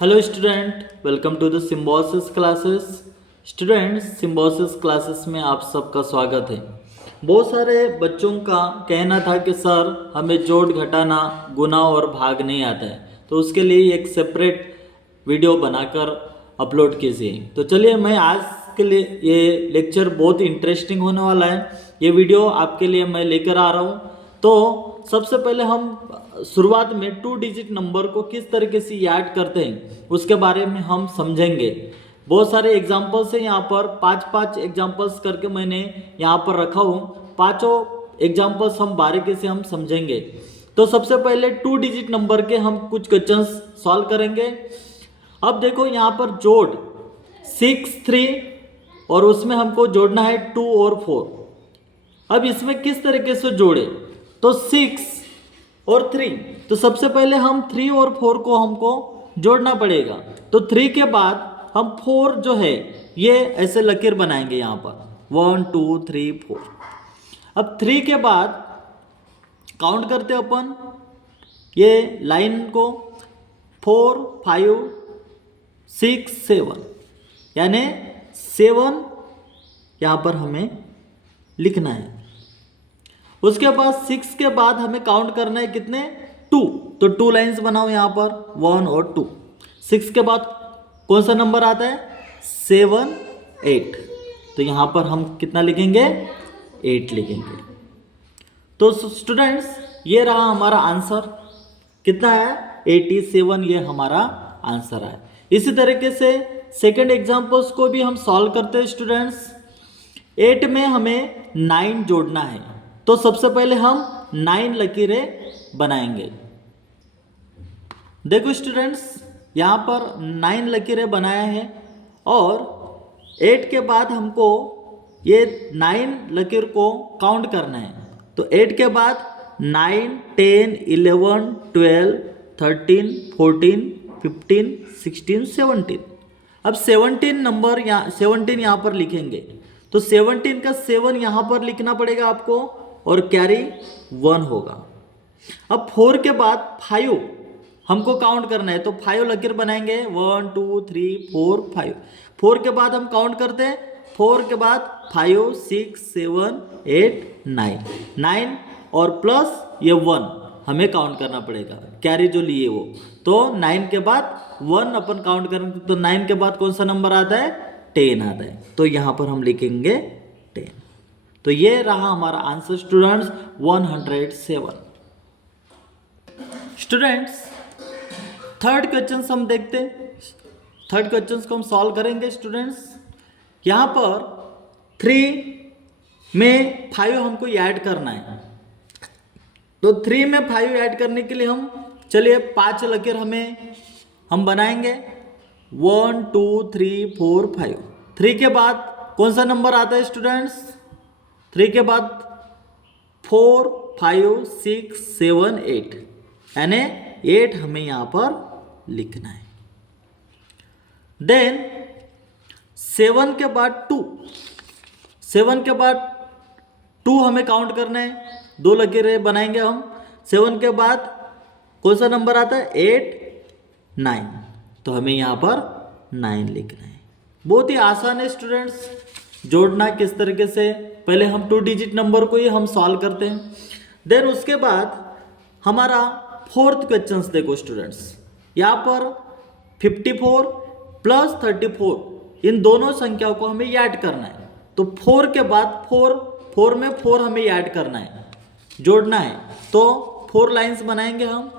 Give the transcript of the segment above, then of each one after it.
Hello student, welcome to the Symbiosis classes. Students, Symbiosis classes में आप सबका स्वागत है। बहुत सारे बच्चों का कहना था कि सर हमें जोड़ घटाना, गुना और भाग नहीं आता है, तो उसके लिए एक सेपरेट वीडियो बनाकर अपलोड कीजिए। तो चलिए, मैं आज के लिए ये लेक्चर बहुत इंटरेस्टिंग होने वाला है। ये वीडियो आपके लिए मैं लेकर आ रहा हूँ। तो सबसे पहले हम शुरुआत में 2 डिजिट नंबर को किस तरीके से याद करते हैं उसके बारे में हम समझेंगे। बहुत सारे एग्जाम्पल्स हैं, यहाँ पर 5-5 एग्जाम्पल्स करके मैंने यहाँ पर रखा हूँ। पांचों एग्जाम्पल्स हम बारीकी से हम समझेंगे। तो सबसे पहले 2 डिजिट नंबर के हम कुछ क्वेश्चंस सॉल्व करेंगे। अब देखो, यहाँ पर जोड़ 6, 3 और उसमें हमको जोड़ना है 2 और 4। अब इसमें किस तरीके से जोड़े, तो 6 और 3, तो सबसे पहले हम 3 और 4 को हमको जोड़ना पड़ेगा। तो 3 के बाद हम 4 जो है ये ऐसे लकीर बनाएंगे यहाँ पर 1 2 3 4। अब 3 के बाद काउंट करते अपन ये लाइन को 4 5 6 7, यानी 7 यहाँ पर हमें लिखना है। उसके बाद 6 के बाद हमें काउंट करना है कितने, 2। तो 2 लाइंस बनाओ यहाँ पर 1 और 2। 6 के बाद कौन सा नंबर आता है, 7 8। तो यहाँ पर हम कितना लिखेंगे, 8 लिखेंगे। तो स्टूडेंट्स, ये रहा हमारा आंसर, कितना है 87, ये हमारा आंसर है। इसी तरीके से सेकेंड एग्जाम्पल्स को भी हम सॉल्व करते हैं स्टूडेंट्स। 8 में हमें 9 जोड़ना है, तो सबसे पहले हम 9 लकीरें बनाएंगे। देखो स्टूडेंट्स, यहाँ पर 9 लकीरें बनाया है और 8 के बाद हमको ये 9 लकीर को काउंट करना है। तो 8 के बाद 9 10 11 12 13 14 15 16 17। अब 17 नंबर यहाँ 17 यहाँ पर लिखेंगे। तो 17 का 7 यहाँ पर लिखना पड़ेगा आपको और कैरी 1 होगा। अब 4 के बाद 5 हमको काउंट करना है, तो 5 लकीर बनाएंगे 1 2 3 4 5। 4 के बाद हम काउंट करते हैं, 4 के बाद 5 6 7 8 9 9 और प्लस ये 1 हमें काउंट करना पड़ेगा, कैरी जो लिए वो। तो 9 के बाद 1 अपन काउंट करेंगे, तो 9 के बाद कौन सा नंबर आता है, 10 आता है। तो यहाँ पर हम लिखेंगे 10। तो ये रहा हमारा answer students, 107। Students, third question हम देखते हैं। थर्ड क्वेश्चन को हम सॉल्व करेंगे स्टूडेंट्स। यहाँ पर 3 में 5 हमको ऐड करना है। तो 3 में 5 ऐड करने के लिए हम चलिए 5 लकीर हम बनाएंगे 1 2 3 4 5। 3 के बाद कौन सा नंबर आता है स्टूडेंट्स, 3 के बाद 4 5 6 7 8, यानी 8 हमें यहाँ पर लिखना है। देन 7 के बाद 2, 7 के बाद 2 हमें काउंट करना है, 2 लकीरें बनाएंगे हम। 7 के बाद कौन सा नंबर आता है, 8 9, तो हमें यहाँ पर 9 लिखना है। बहुत ही आसान है स्टूडेंट्स जोड़ना किस तरीके से। पहले हम 2 डिजिट नंबर को ही हम सॉल्व करते हैं। देन उसके बाद हमारा फोर्थ क्वेश्चन देखो स्टूडेंट्स, यहाँ पर 54 प्लस 34 इन दोनों संख्याओं को हमें ऐड करना है। तो 4 के बाद 4 में 4 हमें ऐड करना है, जोड़ना है। तो 4 लाइंस बनाएंगे हम,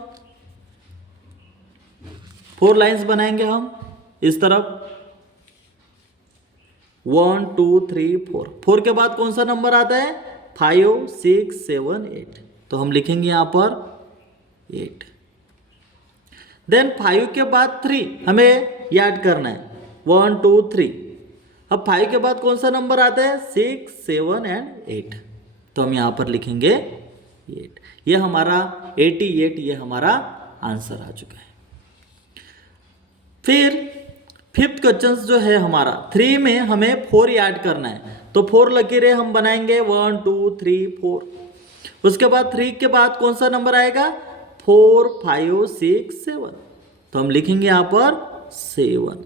4 लाइंस बनाएंगे हम इस तरफ 1 2 3 4। 4 के बाद कौन सा नंबर आता है, 5 6 7 8, तो हम लिखेंगे यहाँ पर 8। देन 5 के बाद 3 हमें ऐड करना है 1 2 3। अब 5 के बाद कौन सा नंबर आता है, 6 7 एंड 8, तो हम यहाँ पर लिखेंगे 8। ये हमारा 88, ये हमारा आंसर आ चुका है। फिर फिफ्थ क्वेश्चन जो है हमारा, 3 में हमें 4 ऐड करना है। तो 4 लकीरें हम बनाएंगे 1 2 3 4। उसके बाद 3 के बाद कौन सा नंबर आएगा, 4 5 6 7। तो हम लिखेंगे यहाँ पर 7।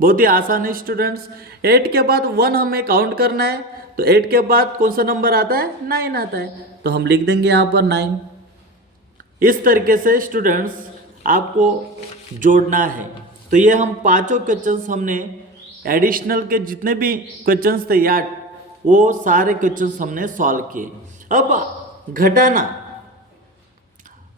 बहुत ही आसान है स्टूडेंट्स। 8 के बाद 1 हमें काउंट करना है, तो 8 के बाद कौन सा नंबर आता है? 9 आता है, तो हम लिख देंगे यहाँ पर 9। इस तरीके से स्टूडेंट्स आपको जोड़ना है। तो ये हम पांचों क्वेश्चंस हमने एडिशनल के जितने भी क्वेश्चंस थे यार, वो सारे क्वेश्चंस हमने सॉल्व किए। अब घटाना,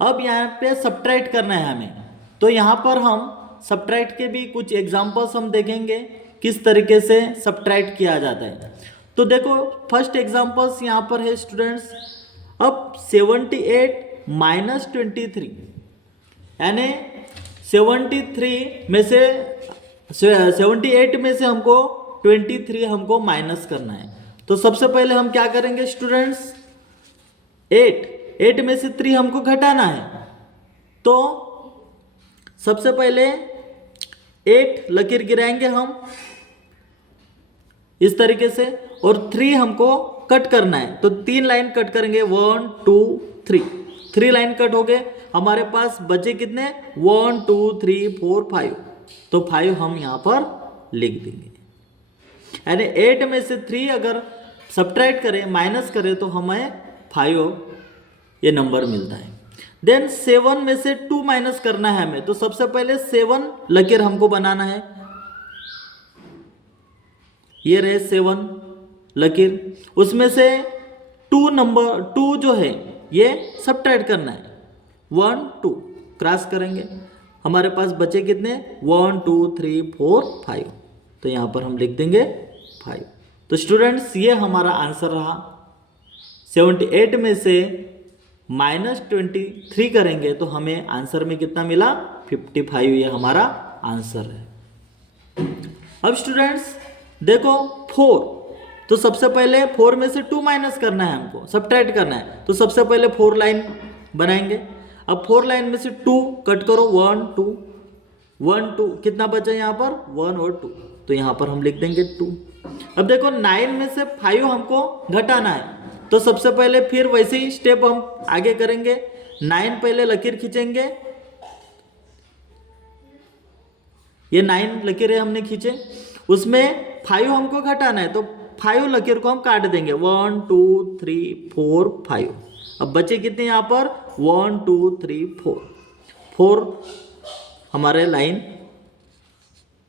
अब यहाँ पे सब्ट्रैक्ट करना है हमें। तो यहाँ पर हम सब्ट्रैक्ट के भी कुछ एग्जांपल्स हम देखेंगे किस तरीके से सब्ट्रैक्ट किया जाता है। तो देखो फर्स्ट एग्जांपल्स यहाँ पर है स्टूडेंट्स। अब 78 माइनस 23, यानी 73 में से 78 में से हमको 23 हमको माइनस करना है। तो सबसे पहले हम क्या करेंगे स्टूडेंट्स? 8 में से 3 हमको घटाना है। तो सबसे पहले 8 लकीर गिराएंगे हम इस तरीके से, और 3 हमको कट करना है। तो 3 लाइन कट करेंगे, 1 2 3 लाइन कट हो गए। हमारे पास बचे कितने? 1 2 3 4 5। तो 5 हम यहाँ पर लिख देंगे। यानी 8 में से 3 अगर सब्ट्रैक्ट करें, माइनस करें, तो हमें 5 ये नंबर मिलता है। देन 7 में से 2 माइनस करना है हमें। तो सबसे पहले 7 लकीर हमको बनाना है। ये रहे 7 लकीर, उसमें से 2 जो है ये सब्ट्रैक्ट करना है। 1 2 क्रॉस करेंगे, हमारे पास बचे कितने? 1 2 3 4 5। तो यहाँ पर हम लिख देंगे 5। तो स्टूडेंट्स ये हमारा आंसर रहा। 78 में से माइनस 23 करेंगे तो हमें आंसर में कितना मिला? 55। ये हमारा आंसर है। अब स्टूडेंट्स देखो 4, तो सबसे पहले 4 में से 2 माइनस करना है हमको, सब्ट्रैक्ट करना है। तो सबसे पहले 4 लाइन बनाएंगे। अब 4 लाइन में से 2 कट करो, 1 2 कितना बचा यहाँ पर? 1 और 2। तो यहाँ पर हम लिख देंगे 2। अब देखो 9 में से 5 हमको घटाना है। तो सबसे पहले फिर वैसे ही स्टेप हम आगे करेंगे। 9 पहले लकीर खींचेंगे, ये 9 लकीरें हमने खींचे, उसमें 5 हमको घटाना है। तो 5 लकीर को हम काट देंगे, 1 2 3 4 5। अब बचे कितने यहाँ पर? 1 2 3 4 हमारे लाइन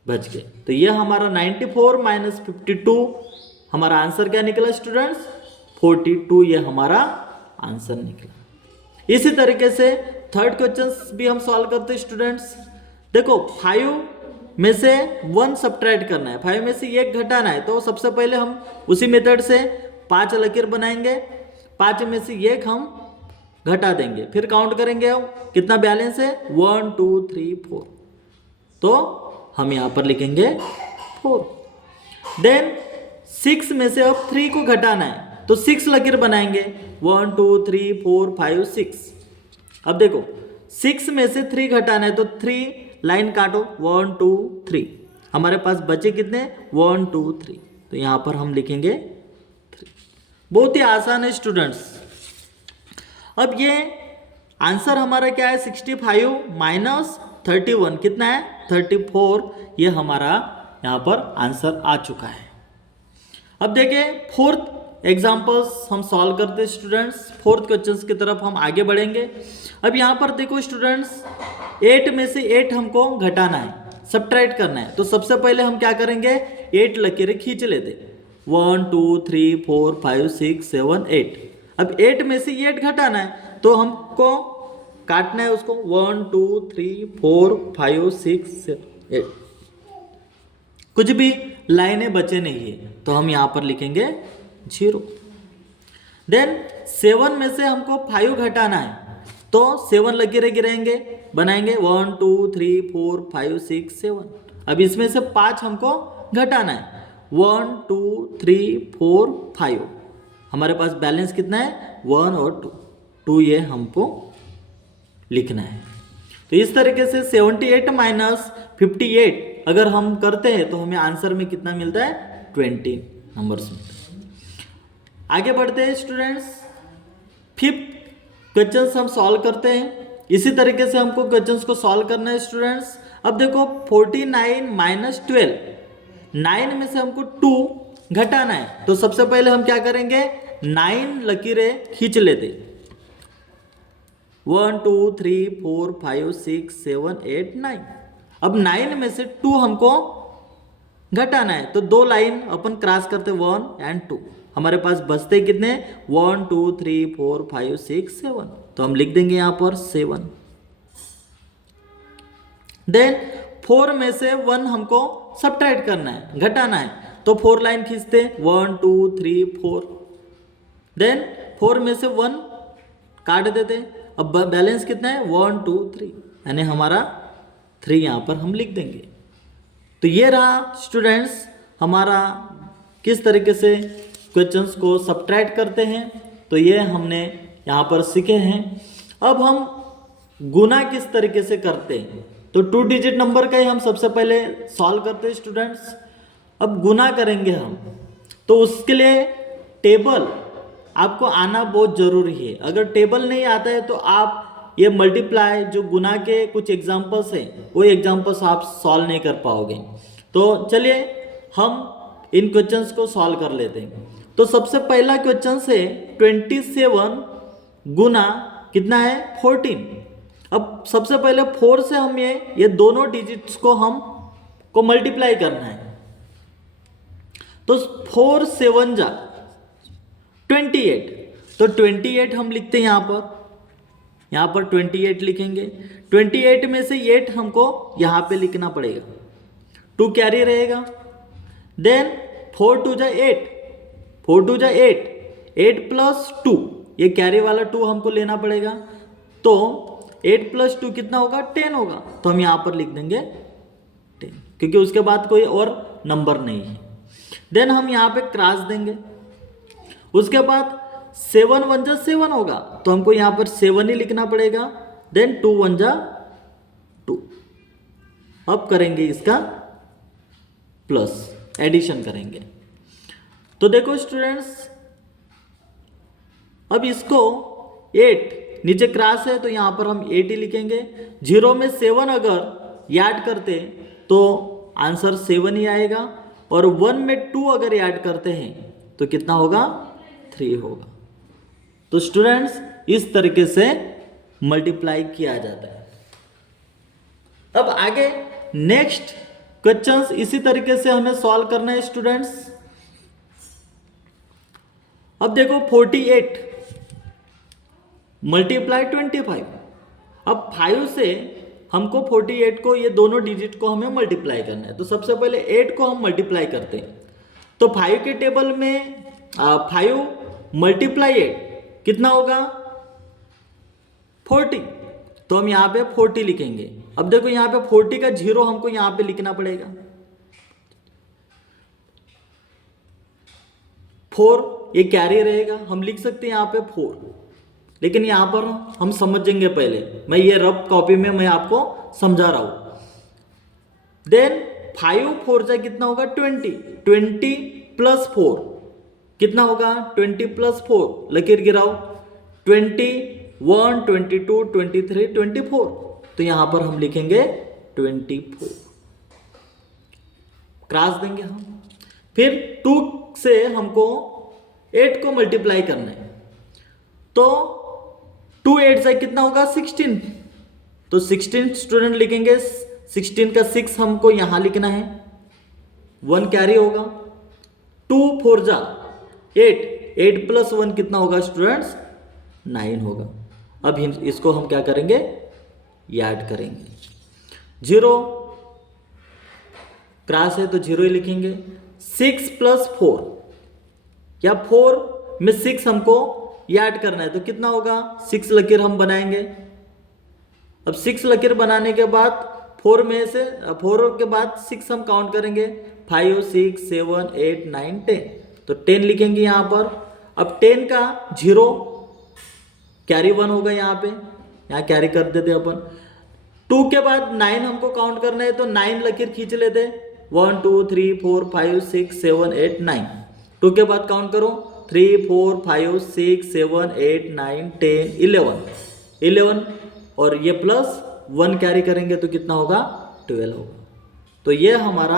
बच गए। तो ये हमारा 94 माइनस 52 हमारा आंसर क्या निकला स्टूडेंट्स? 42 ये हमारा आंसर निकला। इसी तरीके से थर्ड क्वेश्चन भी हम सॉल्व करते स्टूडेंट्स। देखो 5 में से 1 सब्ट्रैक्ट करना है, 5 में से 1 घटाना है। तो सबसे पहले हम उसी मेथड से 5 लकीर बनाएंगे, 5 में से 1 हम घटा देंगे, फिर काउंट करेंगे हम कितना बैलेंस है, 1 2 3 4। तो हम यहाँ पर लिखेंगे 4। देन 6 में से अब 3 को घटाना है, तो 6 लकीर बनाएंगे, 1 2 3 4 5 6। अब देखो 6 में से 3 घटाना है, तो 3 लाइन काटो, 1 2 3। हमारे पास बचे कितने? 1 2 3। तो यहाँ पर हम लिखेंगे 3। बहुत ही आसान है स्टूडेंट्स। अब ये आंसर हमारा क्या है? 65 माइनस 31 कितना है? 34। ये हमारा यहाँ पर आंसर आ चुका है। अब देखिए फोर्थ एग्जाम्पल्स हम सॉल्व करते हैं स्टूडेंट्स। फोर्थ क्वेश्चंस की तरफ हम आगे बढ़ेंगे। अब यहाँ पर देखो स्टूडेंट्स 8 में से 8 हमको घटाना है, सब्ट्रैक्ट करना है। तो सबसे पहले हम क्या करेंगे? 8 लकीरें खींच लेते, 1 2 3 4 5 6 7 8। अब 8 में से 8 घटाना है, तो हमको काटना है उसको, 1 2 3 4 5 6 7 8। कुछ भी लाइनें बचे नहीं है, तो हम यहाँ पर लिखेंगे 0। देन 7 में से हमको 5 घटाना है, तो 7 लकीरें गिराएंगे, बनाएंगे, 1 2 3 4 5 6 7। अब इसमें से 5 हमको घटाना है, 1 2 3 4 5। हमारे पास बैलेंस कितना है? 1 और 2 ये हमको लिखना है। तो इस तरीके से 78 माइनस 58 अगर हम करते हैं तो हमें आंसर में कितना मिलता है? 20 नंबर्स मिलता है। आगे बढ़ते हैं स्टूडेंट्स। फिफ्थ क्वेश्चन हम सॉल्व करते हैं। इसी तरीके से हमको क्वेश्चंस को सॉल्व करना है स्टूडेंट्स। अब देखो 49 माइनस 12, 9 में से हमको 2 घटाना है, तो सबसे पहले हम क्या करेंगे, 9 लकीरें खींच लेते, 1 2 3 4 5 6 7 8 9। अब 9 में से 2 हमको घटाना है, तो 2 लाइन अपन क्रॉस करते 1 एंड 2, हमारे पास बचते कितने 1 2 3 4 5 6 7, तो हम लिख देंगे यहां पर 7। देन 4 में से 1 हमको सब्ट्रैक्ट करना है, घटाना है, तो 4 लाइन खींचते 1 2 3 4। देन 4 में से 1 काट देते, अब बैलेंस कितना है 1 2 3, यानी हमारा 3 यहां पर हम लिख देंगे। तो ये रहा स्टूडेंट्स हमारा किस तरीके से क्वेश्चंस को सब्ट्रैक्ट करते हैं, तो ये हमने यहाँ पर सीखे हैं। अब हम गुना किस तरीके से करते हैं, तो 2 डिजिट नंबर का ही हम सबसे पहले सॉल्व करते हैं स्टूडेंट्स। अब गुना करेंगे हम, तो उसके लिए टेबल आपको आना बहुत ज़रूरी है। अगर टेबल नहीं आता है तो आप ये मल्टीप्लाई जो गुना के कुछ एग्जाम्पल्स हैं वो एग्जाम्पल्स आप सॉल्व नहीं कर पाओगे। तो चलिए हम इन क्वेश्चंस को सॉल्व कर लेते हैं। तो सबसे पहला क्वेश्चन है 27 गुना कितना है 14। अब सबसे पहले 4 से हम ये दोनों डिजिट्स को मल्टीप्लाई करना है, तो 4 7 जा 28, तो 28 हम लिखते हैं यहाँ पर 28 लिखेंगे। 28 में से 8 हमको यहाँ पे लिखना पड़ेगा, 2 कैरी रहेगा। देन 4 2 जा 8, 4 2 जा 8, 8 प्लस 2, ये कैरी वाला 2 हमको लेना पड़ेगा, तो 8 प्लस 2 कितना होगा 10 होगा, तो हम यहाँ पर लिख देंगे 10, क्योंकि उसके बाद कोई और नंबर नहीं है। देन हम यहाँ पे क्रॉस देंगे, उसके बाद 7 1 जा 7 होगा, तो हमको यहाँ पर 7 ही लिखना पड़ेगा। देन 2 1 जा 2, अब करेंगे इसका प्लस, एडिशन करेंगे। तो देखो स्टूडेंट्स, अब इसको 8 नीचे क्रॉस है तो यहाँ पर हम 8 ही लिखेंगे। 0 में 7 अगर ऐड करते तो आंसर 7 ही आएगा, और 1 में 2 अगर ऐड करते हैं तो कितना होगा 3 होगा। तो स्टूडेंट्स इस तरीके से मल्टीप्लाई किया जाता है। अब आगे नेक्स्ट क्वेश्चंस इसी तरीके से हमें सॉल्व करना है स्टूडेंट्स। अब देखो 48 मल्टीप्लाई 25। अब 5 से हमको 48 को, ये दोनों डिजिट को हमें मल्टीप्लाई करना है, तो सबसे पहले 8 को हम मल्टीप्लाई करते हैं। तो 5 के टेबल में 5 मल्टीप्लाई 8 कितना होगा 40, तो हम यहाँ पे 40 लिखेंगे। अब देखो यहाँ पे 40 का 0 हमको यहाँ पे लिखना पड़ेगा, 4 ये कैरी रहेगा, हम लिख सकते हैं यहाँ पे 4, लेकिन यहाँ पर हम समझेंगे पहले, मैं ये रफ कॉपी में मैं आपको समझा रहा हूं। देन 5 4 जा कितना होगा 20, 20 प्लस 4 कितना होगा 20 प्लस 4, लकीर गिराओ 21 22 23 24, तो यहां पर हम लिखेंगे 24, क्रॉस देंगे हम। फिर 2 से हमको 8 को मल्टीप्लाई करना है, तो 2 8 से कितना होगा 16, तो 16 स्टूडेंट लिखेंगे। 16 का 6 हमको यहां लिखना है, 1 कैरी होगा। 2 4 जा 8, 8 प्लस 1 कितना होगा स्टूडेंट्स 9 होगा। अब इसको हम क्या करेंगे ऐड करेंगे। 0 क्रॉस है तो 0 ही लिखेंगे। 6 प्लस 4 या 4 में 6 हमको ऐड करना है, तो कितना होगा 6 लकीर हम बनाएंगे। अब 6 लकीर बनाने के बाद 4 में से 4 के बाद 6 हम काउंट करेंगे, 5 6 7 8 9 10, तो 10 लिखेंगे यहाँ पर। अब 10 का 0 कैरी 1 होगा, यहाँ कैरी कर देते अपन। 2 के बाद 9 हमको काउंट करना है, तो 9 लकीर खींच लेते, 1 2 3 4 5 6 7 8 9। 2 के बाद काउंट करो 3 4 5 6 7 8 9 10 11, और ये प्लस 1 कैरी करेंगे तो कितना होगा 12 होगा। तो ये हमारा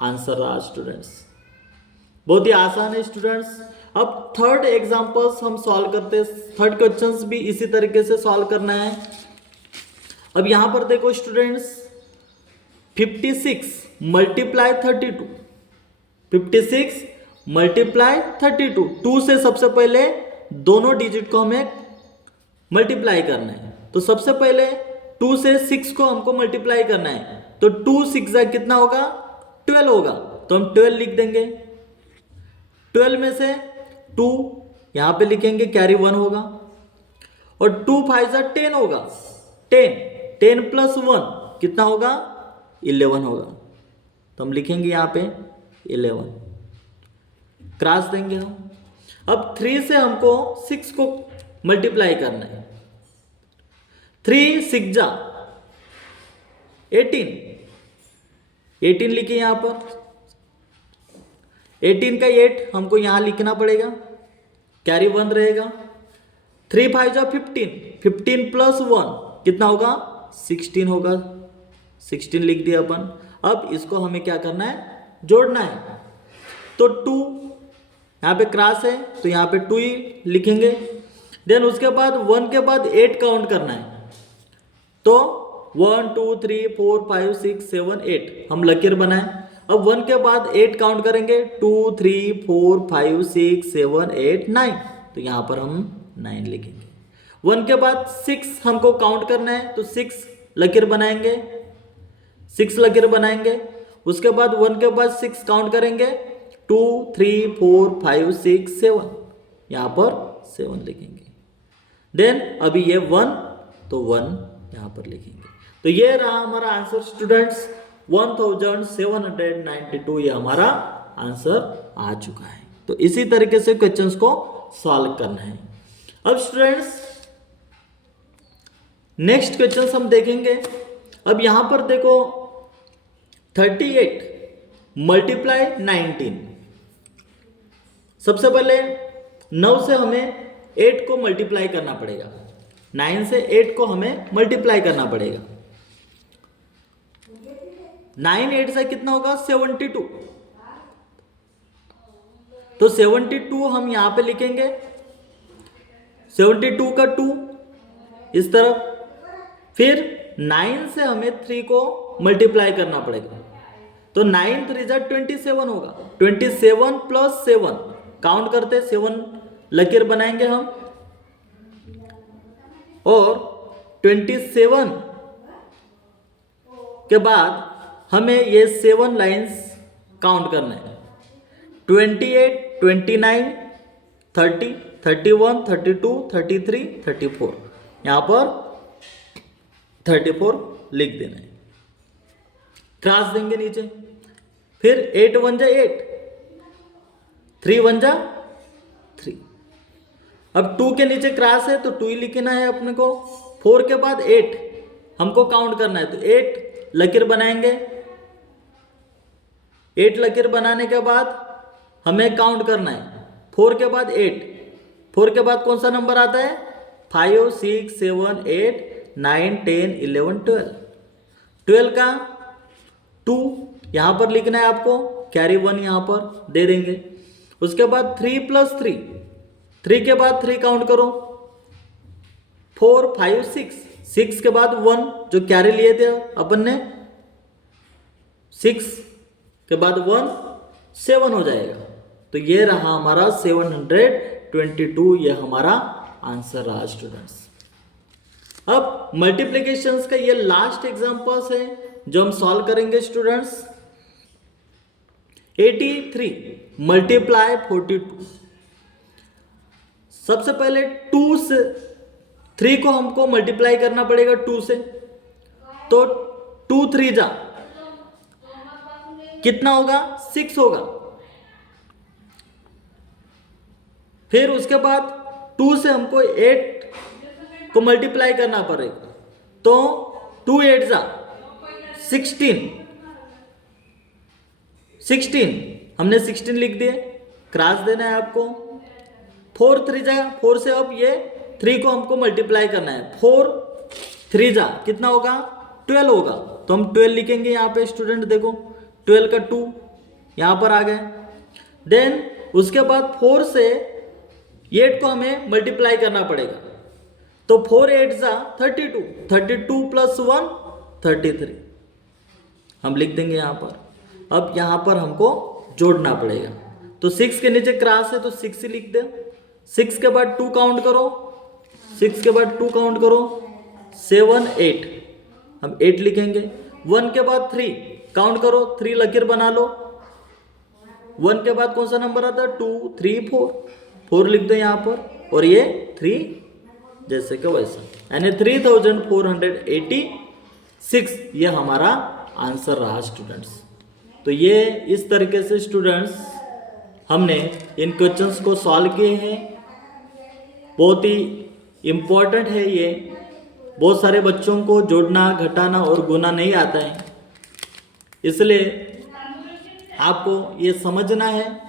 आंसर रहा स्टूडेंट्स। बहुत ही आसान है स्टूडेंट्स। अब थर्ड एग्जांपल्स हम सॉल्व करते हैं। थर्ड क्वेश्चंस भी इसी तरीके से सॉल्व करना है। अब यहां पर देखो स्टूडेंट्स 56 मल्टीप्लाई 32, 56 मल्टीप्लाई 32, 2 से सबसे पहले दोनों डिजिट को हमें मल्टीप्लाई करना है। तो सबसे पहले 2 से 6 को हमको मल्टीप्लाई करना है, तो 2 6 कितना होगा 12 होगा। तो हम 12 लिख देंगे। 12 में से 2 यहां पे लिखेंगे, कैरी 1 होगा, और 2 5 10 होगा, 10 प्लस 1 कितना होगा 11 होगा। तो हम लिखेंगे यहां पे 11, क्रॉस देंगे हम। अब 3 से हमको 6 को मल्टीप्लाई करना है। 3 6 जा 18, 18 लिखिए यहां पर। 18 का 8 हमको यहां लिखना पड़ेगा, कैरी 1 रहेगा। 3 5 जा 15, 15 प्लस 1 कितना होगा 16 होगा, 16 लिख दिया अपन। अब इसको हमें क्या करना है, जोड़ना है। तो 2 यहां पे क्रॉस है तो यहां पे 2 ही लिखेंगे। देन उसके बाद 1 के बाद 8 काउंट करना है। तो 1 2 3 4 5 6 7 8 हम लकीर बनाए। अब 1 के बाद 8 काउंट करेंगे, 2 3 4 5 6 7 8 9, तो यहां पर हम 9 लिखेंगे। 1 के बाद 6 हमको काउंट करना है, तो 6 लकीर बनाएंगे, 6 लकीर बनाएंगे। उसके बाद 1 के बाद 6 काउंट करेंगे, 2 3 4 5 6 7, यहां पर 7 लिखेंगे। देन अभी ये 1, तो 1 यहां पर लिखेंगे। तो ये रहा हमारा आंसर स्टूडेंट्स, 1792 ये हमारा आंसर आ चुका है। तो इसी तरीके से क्वेश्चंस को सॉल्व करना है। अब स्टूडेंट्स नेक्स्ट क्वेश्चंस हम देखेंगे। अब यहां पर देखो 38 मल्टीप्लाई 19। सबसे पहले 9 से हमें 8 को मल्टीप्लाई करना पड़ेगा, 9 से 8 को हमें मल्टीप्लाई करना पड़ेगा। 9 8 से कितना होगा 72, तो 72 हम यहां पे लिखेंगे, 72 का 2 इस तरफ। फिर 9 से हमें 3 को मल्टीप्लाई करना पड़ेगा, तो 9 3 जा 27 होगा, 27 प्लस 7 काउंट करते 7 लकीर बनाएंगे हम, और 27 के बाद हमें ये 7 लाइंस काउंट करना है। 28 29 30 31 32 33 34, यहां पर 34 लिख देना है, क्रॉस देंगे नीचे। फिर 8 1 जा 8, 3 1 जा 3। अब 2 के नीचे क्रॉस है तो 2 ही लिखना है अपने को। 4 के बाद 8 हमको काउंट करना है, तो 8 लकीर बनाएंगे। 8 लकीर बनाने के बाद हमें काउंट करना है, 4 के बाद 8, 4 के बाद कौन सा नंबर आता है 5 6 7 8 9 10 11 12। 12 का 2 यहां पर लिखना है आपको, कैरी 1 यहां पर दे देंगे। उसके बाद 3 प्लस 3, 3 के बाद 3 काउंट करो, 4 5 6, 6 के बाद 1 जो कैरी लिए थे अपन ने, 6 के बाद 1 7 हो जाएगा। तो ये रहा हमारा 722, ये हमारा आंसर रहा स्टूडेंट्स। अब मल्टीप्लिकेशंस का ये लास्ट एग्जांपल्स है जो हम सॉल्व करेंगे स्टूडेंट्स। 83 मल्टीप्लाई 42। सबसे पहले 2 से 3 को हमको मल्टीप्लाई करना पड़ेगा 2 से, तो 2 3 जा कितना होगा 6 होगा। फिर उसके बाद 2 से हमको 8 को मल्टीप्लाई करना पड़ेगा, तो 2 8 जा 16, 16 हमने 16 लिख दिए, क्रॉस देना है आपको। 4 3 जा 4 से अब ये 3 को हमको मल्टीप्लाई करना है, 4 3 जा कितना होगा 12 होगा, तो हम 12 लिखेंगे यहाँ पे स्टूडेंट। देखो 12 का 2 यहाँ पर आ गए। देन उसके बाद 4 से 8 को हमें मल्टीप्लाई करना पड़ेगा, तो 4 8 जा 32, 32 प्लस 1 33 हम लिख देंगे यहाँ पर। अब यहाँ पर हमको जोड़ना पड़ेगा, तो 6 के नीचे क्रॉस है तो 6 ही लिख दे। 6 के बाद 2 काउंट करो, 6 के बाद 2 काउंट करो, 7 8 हम 8 लिखेंगे। 1 के बाद 3 काउंट करो, 3 लकीर बना लो। 1 के बाद कौन सा नंबर आता है 2 3 4, 4 लिख दो यहाँ पर, और ये 3 जैसे कि वैसा, यानी 3486 ये हमारा आंसर रहा स्टूडेंट्स। तो ये इस तरीके से स्टूडेंट्स हमने इन क्वेश्चंस को सॉल्व किए हैं। बहुत ही इम्पोर्टेंट है ये, बहुत सारे बच्चों को जोड़ना घटाना और गुना नहीं आता है, इसलिए आपको ये समझना है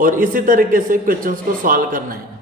और इसी तरीके से क्वेश्चंस को सॉल्व करना है।